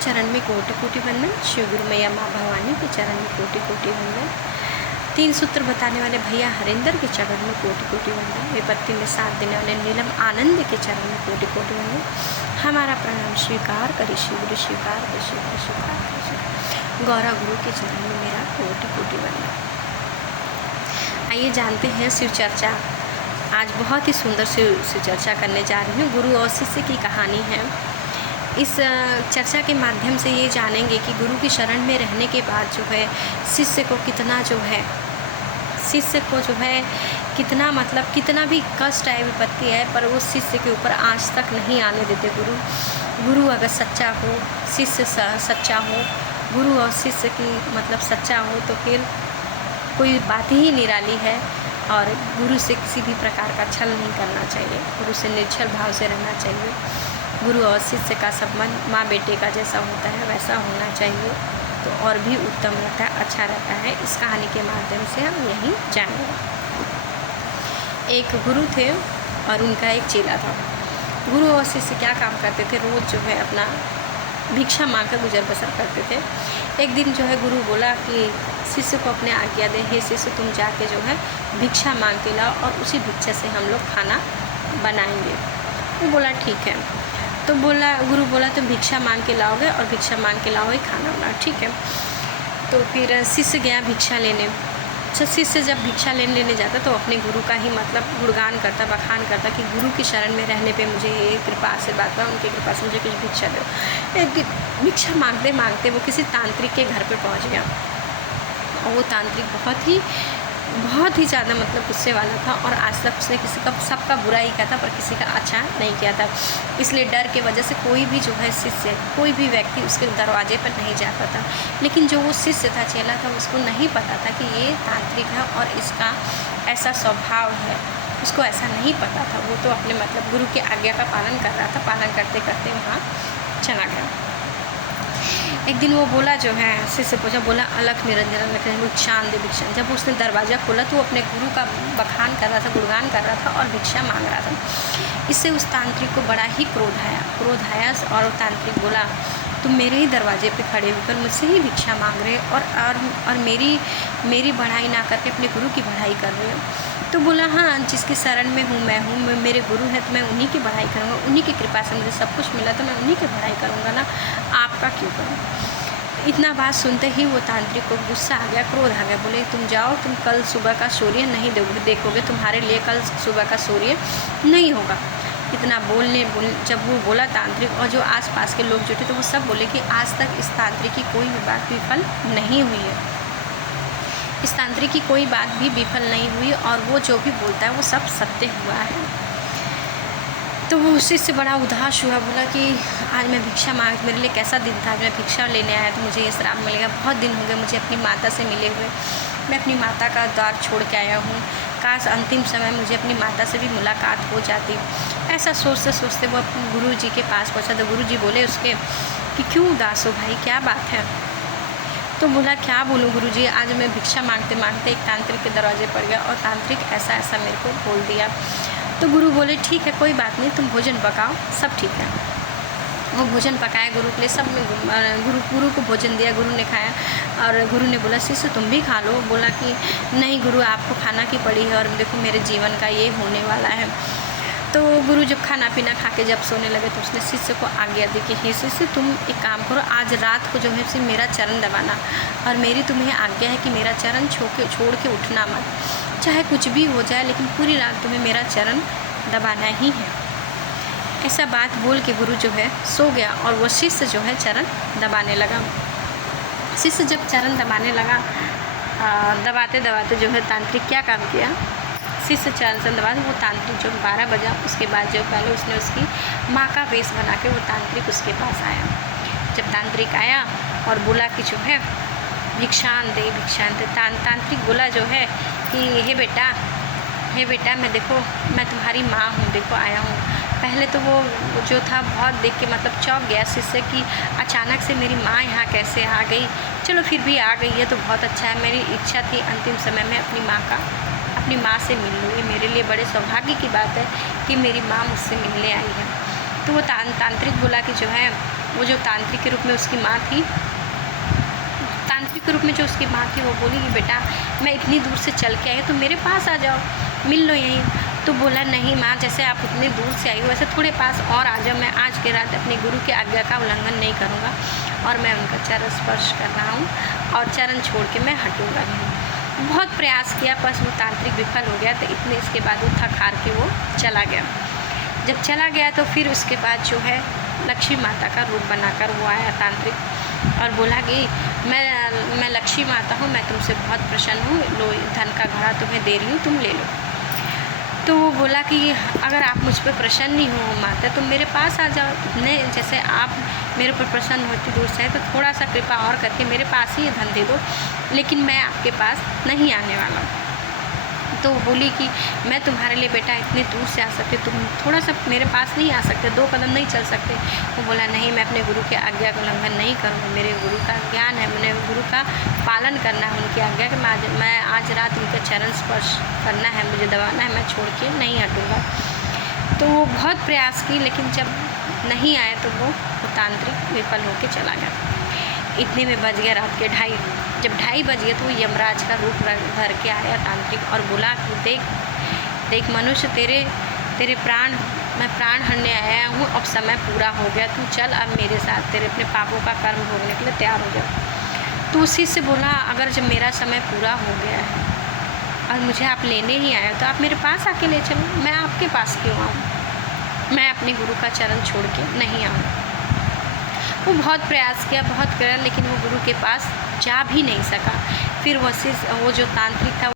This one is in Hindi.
चरण में कोटि कोटि वंदन, शिव गुरु मैया माँ भवानी के चरण में कोटि कोटि वंदन, 3 सूत्र बताने वाले भैया हरिंदर के चरण में कोटि कोटि वंदन, विपत्ति में साथ देने वाले नीलम आनंद के चरण में कोटि कोटि वंदन। हमारा प्रणाम स्वीकार करी शिव गुरु, स्वीकार कर शिव गुरु, स्वीकार कर शिव। गौरा गुरु के चरण में मेरा कोटि कोटि वंदन। आइए जानते हैं शिव चर्चा। आज बहुत ही सुंदर शिव चर्चा करने जा रही हूँ। गुरु और शिष्य की कहानी है। इस चर्चा के माध्यम से ये जानेंगे कि गुरु की शरण में रहने के बाद जो है शिष्य को कितना कितना मतलब कितना भी कष्ट है, विपत्ति है, पर वो शिष्य के ऊपर आज तक नहीं आने देते। गुरु अगर सच्चा हो, शिष्य सच्चा हो, गुरु और शिष्य की मतलब सच्चा हो तो फिर कोई बात ही निराली है। और गुरु से किसी भी प्रकार का छल नहीं करना चाहिए, गुरु से निर्छल भाव से रहना चाहिए। गुरु और शिष्य का संबंध माँ बेटे का जैसा होता है वैसा होना चाहिए, तो और भी उत्तम रहता है, अच्छा रहता है। इस कहानी के माध्यम से हम यही जानेंगे। एक गुरु थे और उनका एक चेला था। गुरु और शिष्य क्या काम करते थे, रोज़ जो है अपना भिक्षा मांग कर गुजर बसर करते थे। एक दिन जो है गुरु बोला कि शिष्य को अपने आज्ञा दे, हे शिष्य तुम जाके जो है भिक्षा मांग के लाओ और उसी भिक्षा से हम लोग खाना बनाएंगे। वो बोला ठीक है। तो गुरु बोला तुम भिक्षा मांग के लाओगे और भिक्षा मांग के लाओगे खाना बनाओ, ठीक है। तो फिर शिष्य गया भिक्षा लेने। तो शिष्य जब भिक्षा लेने जाता तो अपने गुरु का ही मतलब गुणगान करता, बखान करता कि गुरु की शरण में रहने पे मुझे ये कृपा आशीर्वाद हुआ, उनकी कृपा से मुझे कुछ भिक्षा दो। एक दिन भिक्षा मांगते मांगते वो किसी तांत्रिक के घर पे पहुंच गया और वो तांत्रिक बहुत ही ज़्यादा मतलब गुस्से वाला था और आज तक उसने किसी का सबका बुरा ही किया था पर किसी का अच्छा नहीं किया था। इसलिए डर के वजह से कोई भी जो है शिष्य, कोई भी व्यक्ति उसके दरवाजे पर नहीं जा पाता। लेकिन जो वो शिष्य था, चेला था, उसको नहीं पता था कि ये तांत्रिक है और इसका ऐसा स्वभाव है, उसको ऐसा नहीं पता था। वो तो अपने मतलब गुरु की आज्ञा का पालन कर रहा था। पालन करते करते वहाँ चला गया। एक दिन वो बोला जो है शिष्य पूछा, बोला अलख निरंजन अलख भिक्षान दे भिक्षान। जब उसने दरवाज़ा खोला तो वो अपने गुरु का बखान कर रहा था, गुणगान कर रहा था और भिक्षा मांग रहा था। इससे उस तांत्रिक को बड़ा ही क्रोध आया और वो तांत्रिक बोला तुम मेरे ही दरवाजे पे खड़े होकर मुझसे ही भिक्षा मांग रहे हो और मेरी बढ़ाई ना करके अपने गुरु की बढ़ाई कर रहे हो। तो बोला हाँ, जिसकी शरण में हूँ मैं मेरे गुरु है तो मैं उन्हीं की बढ़ाई करूँगा, उन्हीं की कृपा से मुझे सब कुछ मिला तो मैं उन्हीं की बढ़ाई करूँगा ना, आपका क्यों करूँ। इतना बात सुनते ही वो तांत्रिक को गुस्सा आ गया, क्रोध आ गया। बोले तुम जाओ, तुम कल सुबह का सूर्य नहीं देखोगे, तुम्हारे लिए कल सुबह का सूर्य नहीं होगा। इतना जब वो बोला तांत्रिक और जो आसपास के लोग जुटे तो वो सब बोले कि आज तक इस तांत्रिक की कोई भी बात विफल नहीं हुई है, इस तांत्रिक की कोई बात भी विफल नहीं हुई और वो जो भी बोलता है वो सब सत्य हुआ है। तो वो उसी से बड़ा उदास हुआ, बोला कि आज मैं भिक्षा मांग, मेरे लिए कैसा दिन था, आज मैं भिक्षा लेने आया तो मुझे ये श्राप मिल गया। बहुत दिन हो गए मुझे अपनी माता से मिले हुए, मैं अपनी माता का द्वार छोड़ के आया हूँ, काश अंतिम समय मुझे अपनी माता से भी मुलाकात हो जाती। ऐसा सोचते सोचते वो अपने गुरु जी के पास पहुँचा। तो गुरु जी बोले उसके कि क्यों उदास हो भाई, क्या बात है। तो बोला क्या बोलूँ गुरु जी, आज मैं भिक्षा मांगते मांगते एक तांत्रिक के दरवाजे पर गया और तांत्रिक ऐसा मेरे को बोल दिया। तो गुरु बोले ठीक है कोई बात नहीं, तुम भोजन पकाओ, सब ठीक है। वो भोजन पकाया गुरु के लिए, सब में गुरु को भोजन दिया, गुरु ने खाया और गुरु ने बोला शिष्य तुम भी खा लो। बोला कि नहीं गुरु, आपको खाना की पड़ी है और देखो मेरे जीवन का ये होने वाला है। तो गुरु जब खाना पीना खा के जब सोने लगे तो उसने शिष्य को आज्ञा दी कि हे शिष्य तुम एक काम करो, आज रात को जो है सिर्फ मेरा चरण दबाना और मेरी तुम्हें आज्ञा है कि मेरा चरण छोड़ के उठना मत, चाहे कुछ भी हो जाए लेकिन पूरी रात तुम्हें मेरा चरण दबाना ही है। ऐसा बात बोल के गुरु जो है सो गया और वो शिष्य जो है चरण दबाने लगा। शिष्य जब चरण दबाने लगा, दबाते दबाते जो है तांत्रिक क्या काम किया, शिष्य चरण दबा वो तांत्रिक जो 12 बजा, उसके बाद जो पहले उसने उसकी माँ का वेश बना के वो तांत्रिक उसके पास आया। जब तांत्रिक आया और बोला कि जो है भिक्षान दे तांत्रिक बोला जो है कि हे बेटा मैं देखो मैं तुम्हारी माँ हूँ, देखो आया हूँ। पहले तो वो जो था बहुत देख के मतलब चौंक गया शिष्य कि अचानक से मेरी माँ यहाँ कैसे आ गई, चलो फिर भी आ गई है तो बहुत अच्छा है। मेरी इच्छा थी अंतिम समय में अपनी माँ से मिल लूँ, ये मेरे लिए बड़े सौभाग्य की बात है कि मेरी माँ मुझसे मिलने आई है। तो वो तांत्रिक बोला कि जो है वो जो तांत्रिक के रूप में उसकी माँ थी, तांत्रिक के रूप में जो उसकी माँ थी, वो बोली कि बेटा मैं इतनी दूर से चल के आई तो मेरे पास आ जाओ, मिल लो यहीं। तो बोला नहीं माँ, जैसे आप उतनी दूर से आई हो वैसे थोड़े पास और आ जाओ, मैं आज के रात अपने गुरु की आज्ञा का उल्लंघन नहीं करूँगा और मैं उनका चरण स्पर्श कर रहा हूँ और चरण छोड़ के मैं हटूँगा नहीं। बहुत प्रयास किया बस वो तांत्रिक विफल हो गया। तो इतने इसके बाद वो थक हार के वो चला गया। जब चला गया तो फिर उसके बाद जो है लक्ष्मी माता का रूप बनाकर वो आया तांत्रिक और बोला कि मैं लक्ष्मी माता हूँ, मैं तुमसे बहुत प्रसन्न हूँ, लो धन का घड़ा तुम्हें दे रही हूँ, तुम ले लो। तो वो बोला कि अगर आप मुझ पर प्रसन्न नहीं हो माता तो मेरे पास आ जाओ, नहीं जैसे आप मेरे पर प्रसन्न होती दूर से है तो थोड़ा सा कृपा और करके मेरे पास ही ये धन दे दो, लेकिन मैं आपके पास नहीं आने वाला हूँ। तो वो बोली कि मैं तुम्हारे लिए बेटा इतनी दूर से आ सकती, तुम थोड़ा सा मेरे पास नहीं आ सकते, 2 कदम नहीं चल सकते। वो बोला नहीं, मैं अपने गुरु के आज्ञा का उल्लंघन नहीं करूँगा, मेरे गुरु का ज्ञान है, मैंने गुरु का पालन करना है, उनकी आज्ञा कि मैं आज रात उनका चरण स्पर्श करना है, मुझे दबाना है, मैं छोड़ के नहीं हटूँगा। तो वो बहुत प्रयास की, लेकिन जब नहीं आए तो वो तांत्रिक विफल होकर चला गया। इतने में बज गया रात के 2:30। जब 2:30 बज गए तो वो यमराज का रूप धर के आया तांत्रिक और बोला कि देख मनुष्य, तेरे प्राण मैं प्राण हरने आया हूँ, अब समय पूरा हो गया, तू चल अब मेरे साथ, तेरे अपने पापों का कर्म भोगने के लिए तैयार हो जा। तो उसी से बोला अगर जब मेरा समय पूरा हो गया है और मुझे आप लेने ही आए तो आप मेरे पास आके ले चलो, मैं आपके पास क्यों आऊँ, मैं अपने गुरु का चरण छोड़ के नहीं आऊँ। वो बहुत प्रयास किया, बहुत करा, लेकिन वो गुरु के पास जा भी नहीं सका। फिर वो जो तांत्रिक था